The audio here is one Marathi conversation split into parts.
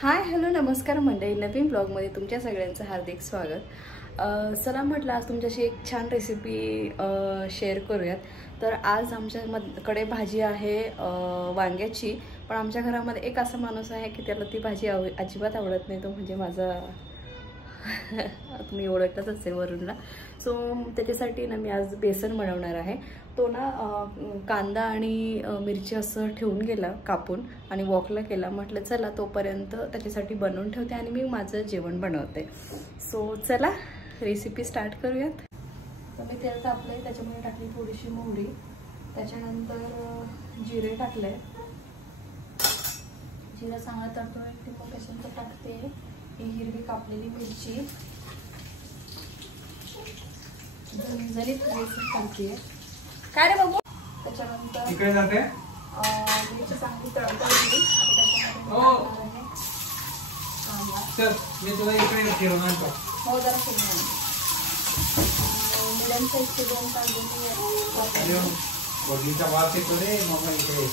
हाय हॅलो नमस्कार मंडळी, नवीन ब्लॉगमध्ये तुमच्या सगळ्यांचं हार्दिक स्वागत। चला म्हटलं आज तुमच्याशी एक छान रेसिपी शेअर करूयात। तर आज आमच्याकडे भाजी आहे वांग्याची, पण आमच्या घरामध्ये एक असा माणूस आहे की त्याला ती भाजी अजिबात आवडत नाही, तो म्हणजे माझा तुम्ही ओळखतच असेल वरूनला। सो त्याच्यासाठी ना मी आज बेसन बनवणार आहे। तो ना कांदा आणि मिरची असं ठेवून गेला कापून आणि वॉकला केला। म्हटलं चला तोपर्यंत त्याच्यासाठी बनवून ठेवते आणि मी माझं जेवण बनवते। सो चला रेसिपी स्टार्ट करूयात। तर मी तेल तापलंय, त्याच्यामध्ये टाकली थोडीशी मोहरी, त्याच्यानंतर जिरे टाकले। जिरा चांगला तडतडला की मग त्याच्यानंतर टाकते ही हिरवी कापलेली मिरची, झणझणीत बेसन टाकते। काय रे बाबू, त्याच्यानंतर इकडे जाते मिरची चांगली तडतडली आता त्याच्यामध्ये मी तुला इकडे फिरवून आणतो। हो जरा फिरवून मिडियम साईजचे 2 कांदे बघीचा वास येतो रे मम्मा इकडे।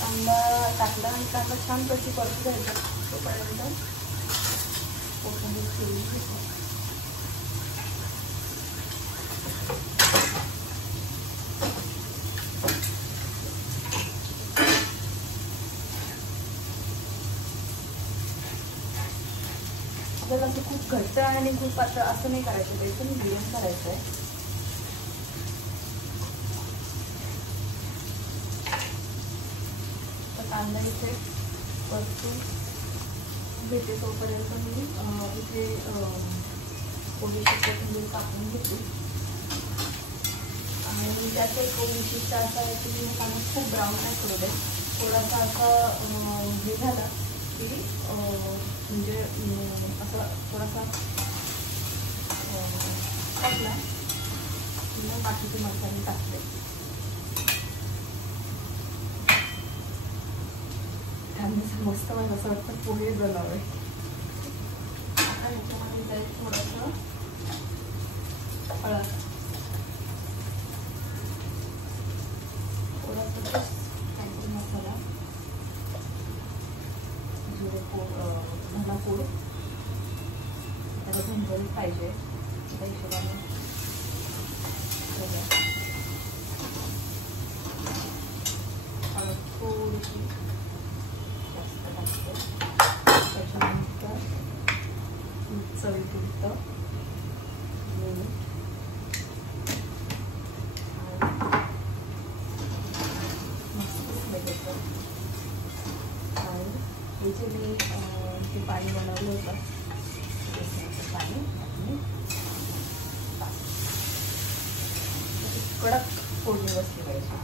कांदा टाकला आणि कांदा छान कशी परतून घ्यायचा तोपर्यंत कोथिंबीर ठेवून घेतो। आपल्याला असं खूप घट्ट आणि खूप पातळ असं नाही करायचं, एकदम मिडियम करायचं आहे। कांदा इथे परतून घेते तोपर्यंत मी इथे थोडीशी कोथिंबीर कापून घेते। आणि त्याचं एक विशिष्ट असा आहे की मी कांदा खूप ब्राऊन नाही करू दे, थोडासा असा हे झाला की म्हणजे असं थोडासा टाकला की मग बाकीचे मसाले टाकते। मस्त मला असं वाटतं पोहे बनवावे। आता ह्याच्यामध्ये जाईल थोडंसं हळद, थोडासा कांदा मसाला, जिरे पूड, धना पूड, त्याला झणझणीत पाहिजे त्या हिशोबाने हळद थोडीशी त्याच्यानंतर चवीपुरतं मीठ आणि हे जे मी ते पाणी बनवलं होतं बेसनाचं पाणी आणि कडक फोडणी बसली पाहिजे।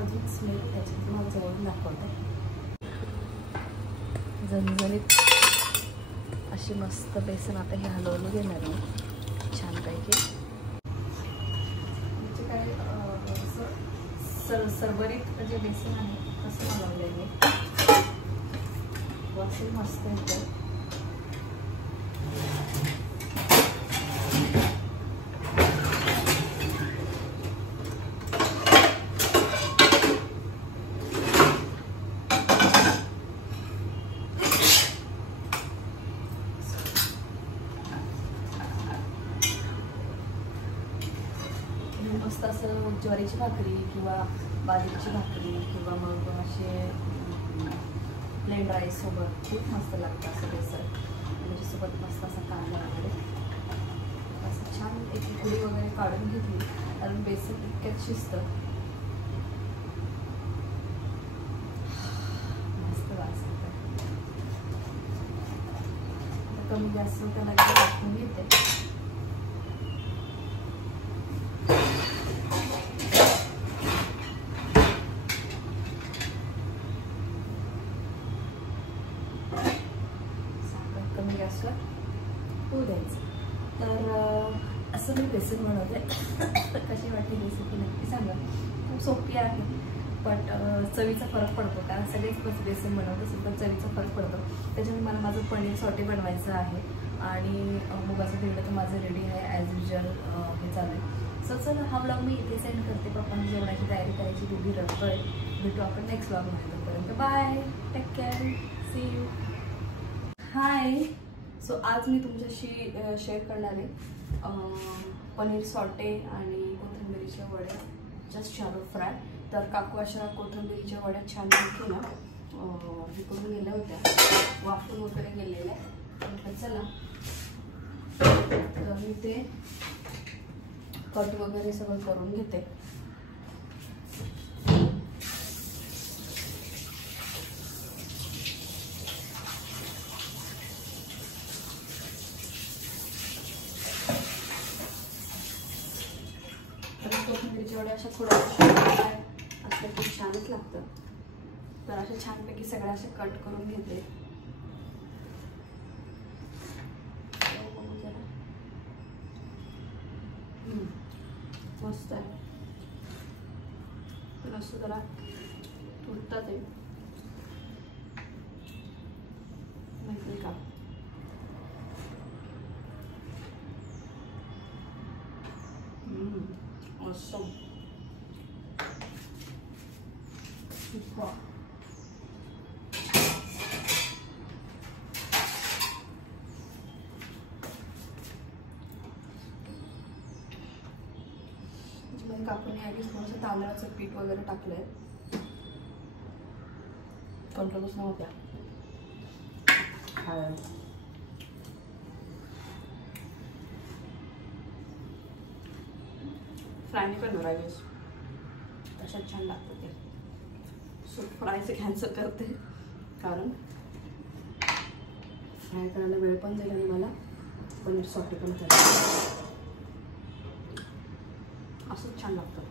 अजून स्मेल त्याच्यात मला जवळून दाखवते। झणझणीत अशी मस्त बेसन आता हे हलवून घेणार मी छानपैकी। म्हणजे काय सरभरीत जे बेसन आहे तसं हलवलं आहे मी, वास मस्त येतो। मस्त असं ज्वारीची भाकरी किंवा बाजरीची भाकरी किंवा मग असे प्लेन राईस सोबत खूप मस्त लागतं असं बेसन। त्याच्यासोबत मस्त असा कांदा वगैरे असं छान एक उकळी वगैरे काढून घेतली, कारण बेसन इतक्यात शिजतं। मस्त वास येतो। आता कमी जास्त त्याला टाकून घेते। गव्हाचं मी बेसन बनवते. कशी वाटली रेसिपी नक्की सांगा. खूप सोपी आहे बट चवीचा फरक पडतो, कारण सगळेच बेसन बनवत असेल तर चवीचा फरक पडतो. त्याच्यामुळे मला माझं पनीर सॉटे बनवायचं आहे आणि मुगाचं धिरडं तर माझं रेडी आहे ॲज युजल हे चालू आहे. सो चला हा ब्लॉग मी इथे सेंड करते. पप्पांनी जेवणाची तयारी करायची दोघी रडतोय. भेटू आपण नेक्स्ट ब्लॉगमध्ये. तोपर्यंत bye, take care, see you. Hi. So आज मी तुमच्याशी शेअर करणार आहे पनीर सॉटे आणि कोथिंबिरीच्या वड्या, जस्ट शॅलो फ्राय. तर काकू अशा कोथिंबिरीच्या वड्या छानपैकी ना हे करून गेल्या होत्या, वाफून वगैरे गेलेल्या. म्हटलं चला तर मी ते कट वगैरे सगळं करून घेते. कोथिंबिरीच्या वड्या अशा थोड्या असल्या की छानच लागतं. तर अशा छानपैकी सगळ्या अशा कट करून घेते. मस्त आहे, पण असं जरा तुटतात आहे माहिती का. awesome. Wow. कापून आधीच थोडंसं तांदळाचं पीठ वगैरे टाकलंय. कंट्रोलच नव्हत्या. फ्रायने करणार आहे गेस, तशात छान लागतं ते. सो फ्रायचं कॅन्सल करते, कारण फ्राय करायला वेळ पण जाईल आणि मला पनीर सॉटे पण करायचं. असंच छान लागतं.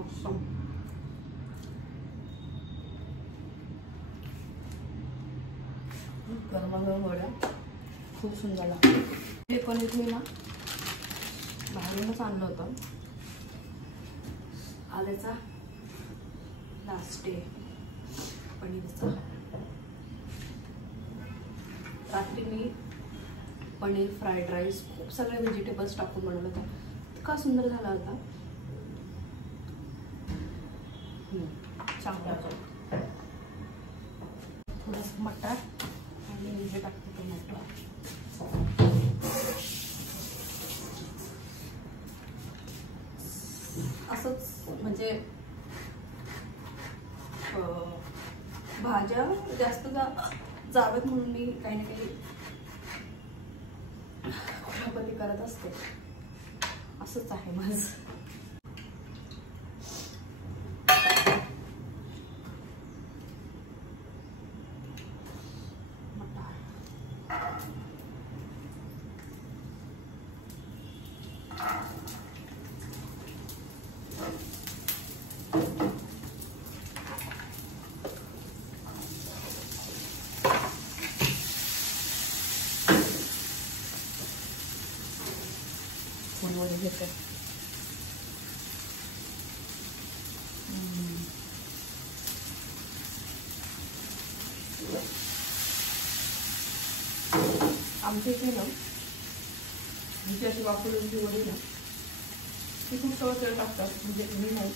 awesome. गरमागरम वड्या खूप सुंदर लागतात. हे पनीर मी ना बाहेरूनच आणलं होतं. आल्याचा लास्ट डे पनीरचा. रात्री मी पनीर फ्राईड राईस खूप सगळे व्हेजिटेबल्स टाकून बनवलं होतं. इतका सुंदर झाला होता. चांगला होता. थोडंसं मटार आणि हे टाकते टोमॅटो. असंच म्हणजे भाज्या जास्त जावेत म्हणून मी काही ना काही कुठे करत असते. असंच आहे माझं. फोनवर घेते. आमच्या इथे ना जिथे अशी वापरून वडी ना ती खूप सगळं तेल टाकतात. म्हणजे मी नाही,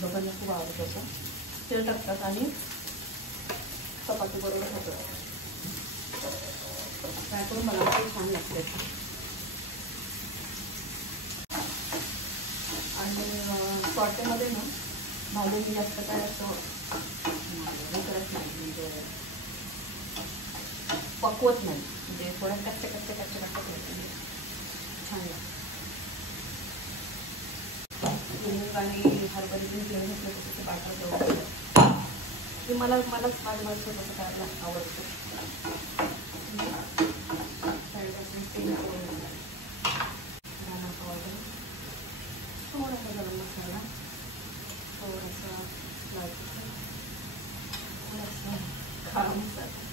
दोघांना खूप आवडत असं तेल टाकतात आणि चपाती बरोबर खातात. काय करून मला खूप छान लागते. आणि सॉटेमध्ये ना भाजी जास्त काय असं हे करत नाही, म्हणजे पकवत नाही. म्हणजे थोड्या कच्च्या करते छान लागतं. मूग आणि हरभरी घेऊन घेतलं तर त्याचं बाटर जवळ ते मलाच माझं स्वतःचं करायला आवडतं. तेल करून थोडासा लाल तिखट, थोडासा काळा मसाला,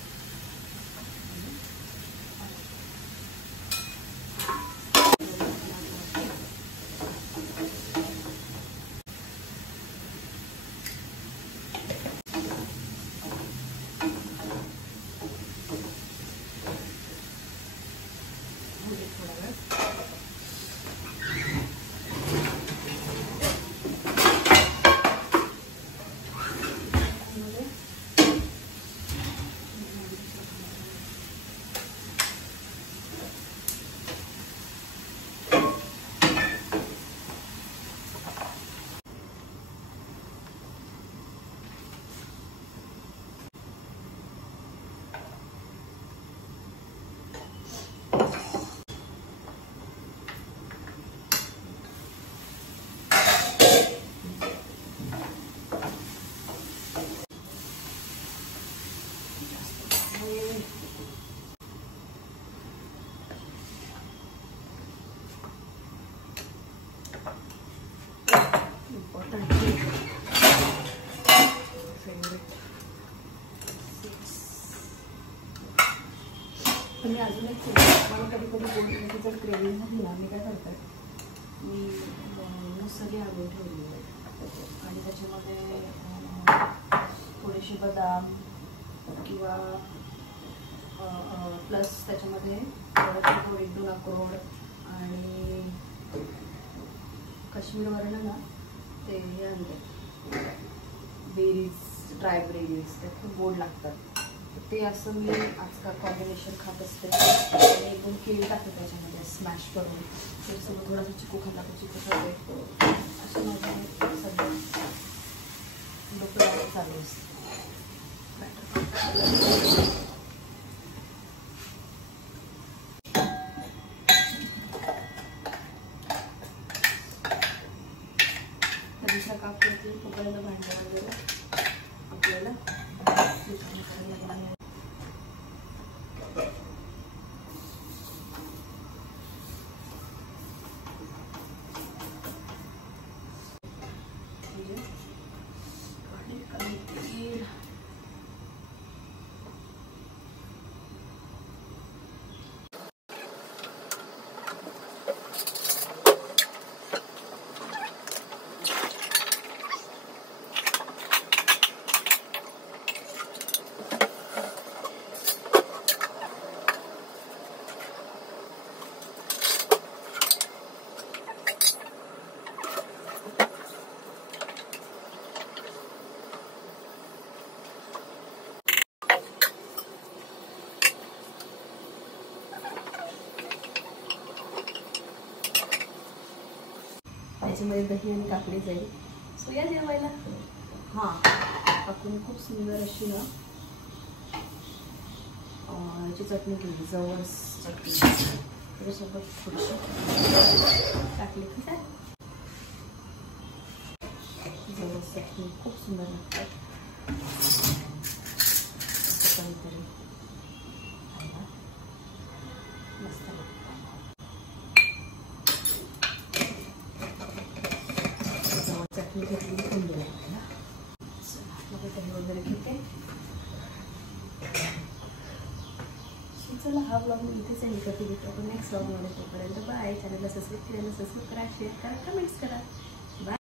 मी अजून एक मला कधी कधी गोड जर क्रेविंग झाली ना, मी काय करते, मी सगळे आणून ठेवली आणि त्याच्यामध्ये थोडेसे बदाम किंवा प्लस त्याच्यामध्ये थोडे 1-2 अक्रोड आणि काश्मीरवरनं ना ते हे आणले बेरीज, ड्राय बेरीज, ते खूप गोड लागतात. ते असं मी आजकाल कॉम्बिनेशन खात असते आणि 1-2 केळी टाकते त्याच्यामध्ये स्मॅश करून, ते सगळं थोडासा चिकू खाल्ला तर चिकू खाते. असं माझं सध्या डोकं चालू असतं. दुसरा काप करते तोपर्यंत भांडं वगैरे आपल्याला त्याच्यामध्ये दही आणि काकडी जाईल. सो या जेवायला. हां, काकून खूप सुंदर अशी ना याची चटणी केली, जवस चटणी, त्याच्यासोबत थोडीशी टाकली. ठीक आहे, जवस चटणी खूप सुंदर लागते. असं काहीतरी मस्त लागतं. चटणी घेतली सुंदर लागते ना. मग दही वगैरे घेते. चला, हा ब्लॉग मी इथेच एंड करते. आपण नेक्स्ट ब्लॉगमध्ये. तोपर्यंत बाय. चॅनलला सबस्क्राईब केलेलं सबस्क्राईब करा, शेअर करा, कमेंट्स करा.